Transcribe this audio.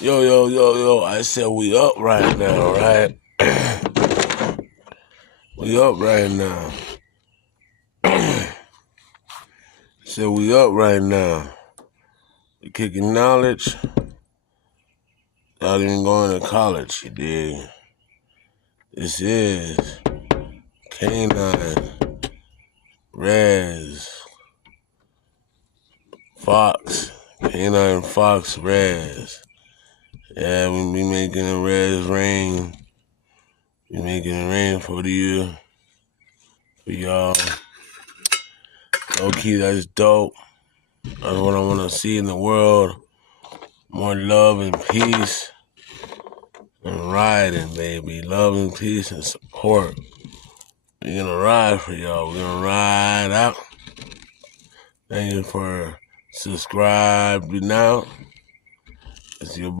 Yo, I said we up right now, right? We up right now. Said we up right now. We kicking knowledge. Not even going to college, you dig? This is Canine, Reaz, Fox, Canine, Fox, Reaz. Yeah, we be making a Reaz rain. We making it rain for you, for y'all. Low key, that's dope. That's what I want to see in the world. More love and peace and riding, baby. Love and peace and support. We're gonna ride for y'all. We're gonna ride out. Thank you for subscribing now. It's your